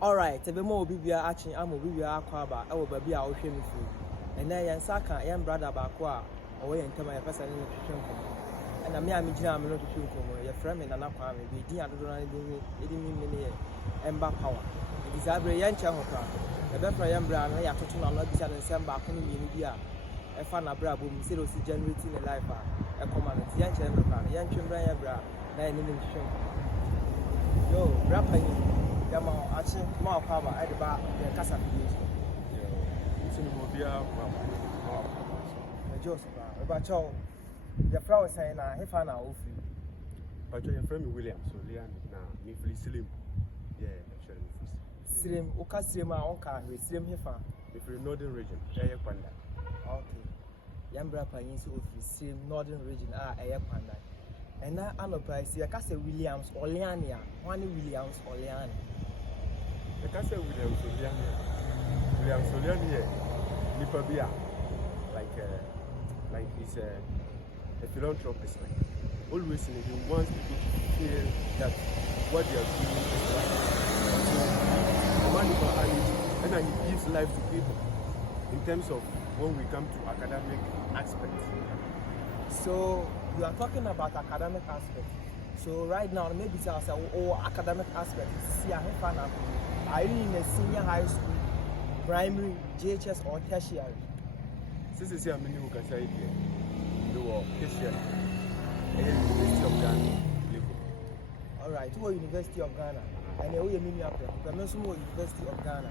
Alright, ebe mo obi bia achi ama obi bia akwa ba e wo ba bia wo hwe me fu. Ena yen saka yen brother ba ko a owo yen ntama ye pesa ne hwehwe nkomo. Ena me a me gina me no hwehwe nkomo ye frɛ me nana kwa me bi din adodo na de edi mi ne ye emba power. Edi sabre yen che ho kwa. Ebe fra yen bra na ya toto na no bi sa ne nsem ba ko ne mi bi a e fa na bra bo mi se do si generating a life a e koma no ti yen che me kwa yen twe bra yen bra na ye ne hwehwe nkomo. Yo, rapper ni Yama achi ma kwaba I ba the kasa video. It's in Mobia. The Joseph ba chow. The flower say na he fa na ofi. But your friend William, so Leon na me free slim. Yeah, actually me free. Slim o ka slim a on ka we slim he fa. Me free northern region, Eye Kwanda. Okay. Yambra panyin so ofi slim northern region Eye Kwanda. And na anopa see ka say Williams Oleania. One Williams Oleania. The castle William Soliani. William Soliani here. Nipabia. Like he's a philanthropist. Like always he wants people to feel that what they are doing is right. So money for and then he gives life to people in terms of when we come to academic aspects. So you are talking about academic aspect. So right now maybe say academic aspect. See a fan are you in a senior high school, primary, JHS or tertiary? Since you see how many who can say it here, you are tertiary. University of Ghana. Alright, who are University of Ghana? And who are mini upper? But also University of Ghana.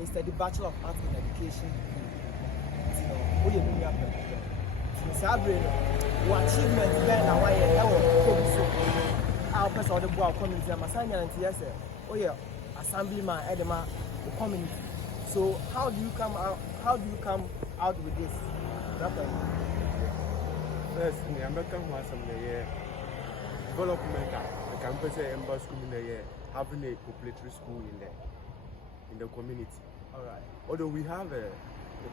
Mr. The Bachelor of Arts in Education. Who are mini upper? Sabrina, what achievement Ghana? Why our person of the board community, Masanya and yes, oh yeah. Assemblyman Edema the community. So how do you come out with this? First, in the American was some development. The campus embassy school in the year having a preparatory school in the community. Alright. Although we have a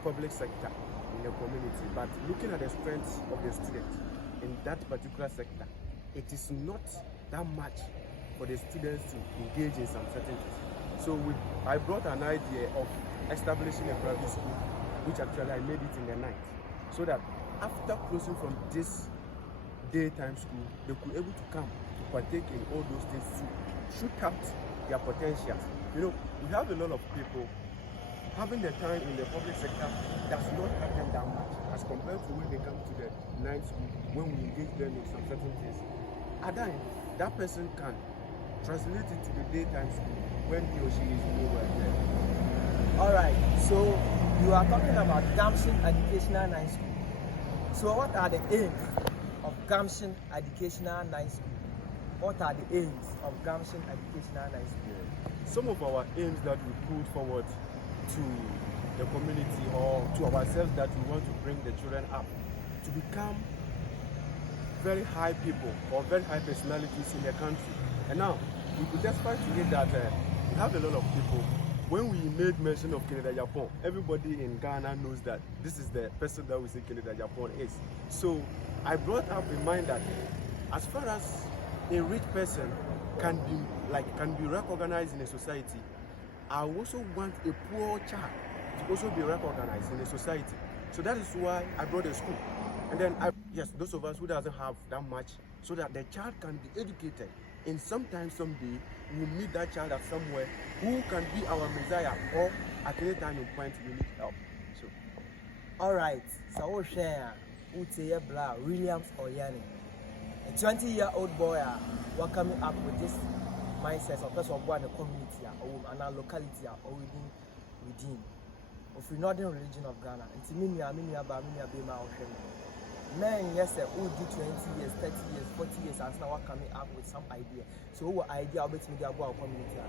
public sector in the community, but looking at the strengths of the students in that particular sector, it is not that much for the students to engage in some certain things. So I brought an idea of establishing a private school, which actually I made it in the night, so that after closing from this daytime school, they could able to come to partake in all those things to shoot out their potentials. You know, we have a lot of people having the time in the public sector does not help them that much as compared to when they come to the night school, when we engage them in some certain things. At that person can translate it to the daytime school when he or she is over there. Alright, so you are talking about Gamshin Educational Night School. So what are the aims of Gamshin Educational Night School? What are the aims of Gamshin Educational Night School? Some of our aims that we put forward to the community or to ourselves that we want to bring the children up to become very high people or very high personalities in the country. And now, we could testify to it that we have a lot of people. When we made mention of Canada Japan, everybody in Ghana knows that this is the person that we say Canada Japan is. So I brought up in mind that as far as a rich person can be recognized in a society, I also want a poor child to also be recognized in a society. So that is why I brought a school. And then those of us who doesn't have that much, so that the child can be educated. And sometime, someday, we'll meet that child at somewhere who can be our Messiah, or at any time in point we need help. So, alright, so we'll share Uteye Bla Williams Oyani, a 20-year-old boy, who coming up with this mindset of person born in the community or in a locality or within of the northern region of Ghana. And to me, men, yes, who do 20 years, 30 years, 40 years, and now coming up with some idea. So, what idea about media about our community?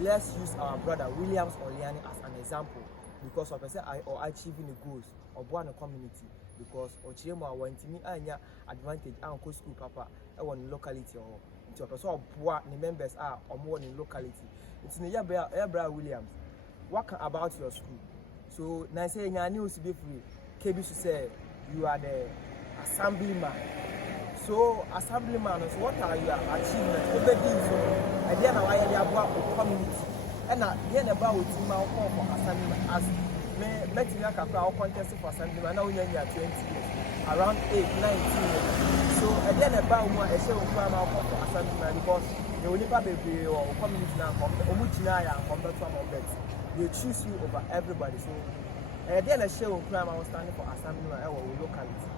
Let's use our brother Williams Oliani as an example because of or achieving the goals of one community. Because Ochiyemo want me anya advantage and go school papa in locality or into a person poor the members are or more in locality. It's in the Williams. What about your school? So now say your news be free. KB to say you are the assemblyman. So assemblyman, so what are your achievements? I didn't know why they are community. And then about with him, I'll call for assembly as met me I'll contest for assembly. Now we are 20 years, around 8, 19 years. So again about more I say I'll call for assembly because the only baby or community now they choose you over everybody. So again I say I was standing for assembly or locality.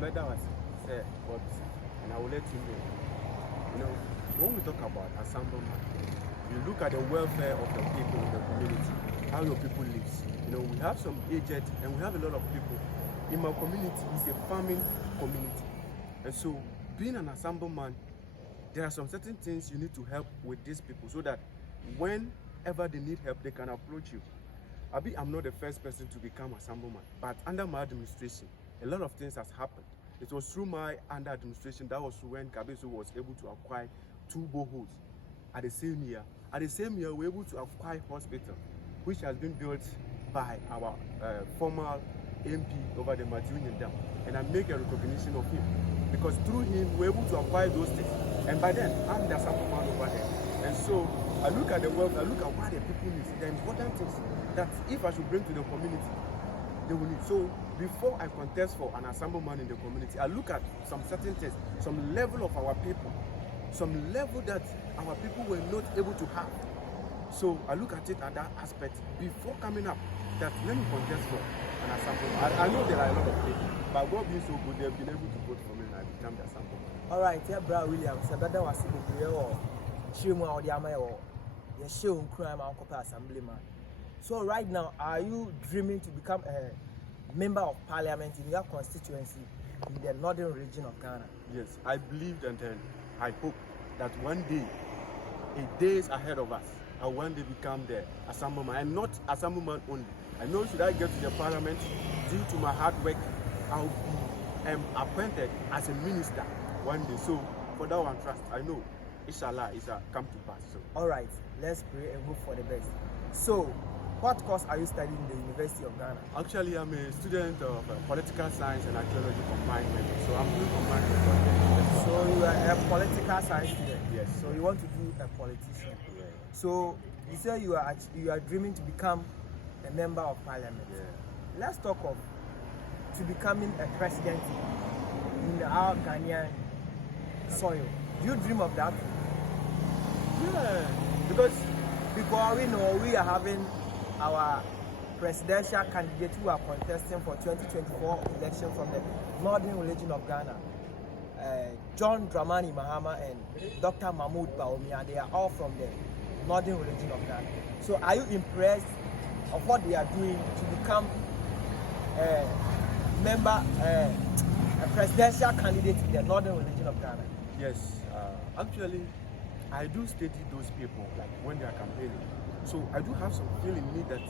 Madam said, but and I will let you know. You know, when we talk about assemblement, you look at the welfare of the people in the community, how your people live. You know, we have some aged and we have a lot of people. In my community, it's a farming community. And so, being an assemblement, there are some certain things you need to help with these people so that whenever they need help, they can approach you. I'm not the first person to become assemblement, but under my administration, a lot of things has happened. It was through my under administration that was when Kabeso was able to acquire 2 boreholes at the same year. At the same year, we were able to acquire hospital, which has been built by our former MP over the Matiunian Dam. And I make a recognition of him because through him, we were able to acquire those things. And by then, I'm the sample man over there. And so I look at the wealth, I look at what the people need, the important things that if I should bring to the community, they will need. So before I contest for an assemblement in the community, I look at some certain things, some level of our people, some level that our people were not able to have. So I look at it at that aspect before coming up that let me contest for an assemblement. I know there are a lot of people, but God being so good, they've been able to vote for me and I become the assemblement. All right, yeah, Bra Williams, I better was a or Shima or the Amayo, your show crime assemblyman. So right now, are you dreaming to become a member of parliament in your constituency in the northern region of Ghana? Yes, I believed and I hope that one day, a days ahead of us, I one day become the assemblyman, and not assemblyman only. I know should I get to the parliament, due to my hard work, I'll be appointed as a minister one day. So for that one trust, I know, inshallah, it's come to pass. So. All right, let's pray and hope for the best. So, what course are you studying in the University of Ghana? Actually, I'm a student of political science and archaeology combined. So I'm doing combined. So you are a political science student? Yes. So you want to be a politician? Yeah. So you say you are dreaming to become a member of parliament. Yeah. Let's talk of to becoming a president in our Ghanaian soil. Do you dream of that? Yeah. Because we know we are having our presidential candidate who are contesting for 2024 election from the northern region of Ghana. John Dramani Mahama and Dr. Mahmoud Bawumia, they are all from the northern region of Ghana. So are you impressed of what they are doing to become a member, a presidential candidate in the northern region of Ghana? Yes, actually, I do study those people, like when they are campaigning. So I do have some feeling in me that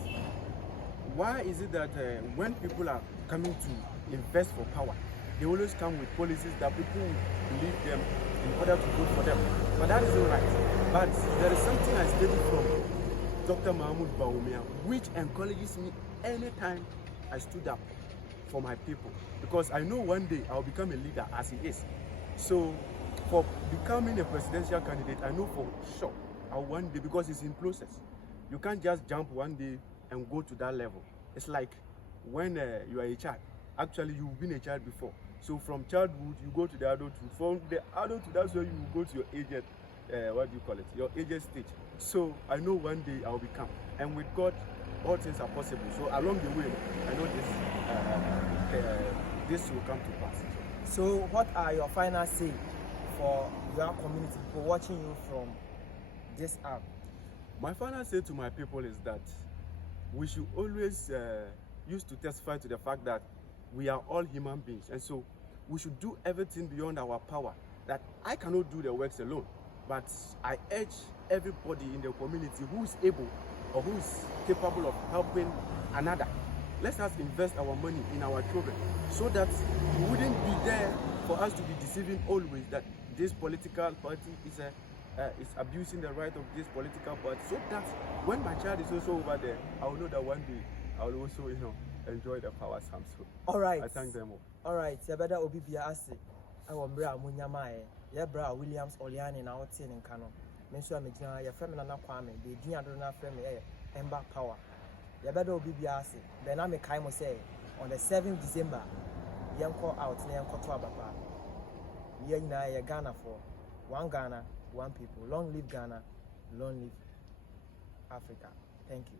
why is it that when people are coming to invest for power, they always come with policies that people believe them in order to vote for them. But that isn't right. But there is something I studied from Dr. Mahmoud Bawumia, which encourages me anytime I stood up for my people. Because I know one day I'll become a leader as he is. So for becoming a presidential candidate, I know for sure I'll one day, because it's in process. You can't just jump one day and go to that level. It's like when you are a child. Actually, you've been a child before. So from childhood, you go to the adulthood. From the adulthood, that's where you go to your aged, what do you call it? Your aged stage. So I know one day I'll become. And with God, all things are possible. So along the way, I know this will come to pass. So what are your final say for your community, people watching you from this app? My final say to my people is that we should always use to testify to the fact that we are all human beings, and so we should do everything beyond our power. That I cannot do the works alone, but I urge everybody in the community who is able or who is capable of helping another. Let us invest our money in our children so that we wouldn't be there for us to be deceiving always that this political party is abusing the right of this political party, so that when my child is also over there, I will know that one day I will also, enjoy the power some. So all right. I thank them all. All right. Yabeda obi bia ase. I want bra munyama e. Ye bra Williams Oliani na otie ne nka no. me nso a megyina yɛfrɛ me Nana Kwame de din adoro no afrɛ me Ember Power yɛbɛda obi biara ase bɛn na mekae mo sɛ on the 7th December yɛnkɔ out na yɛnkɔto abapa yɛn nyinaa yɛ Ghanafoɔ one Ghana one people long live Ghana long live Africa thank you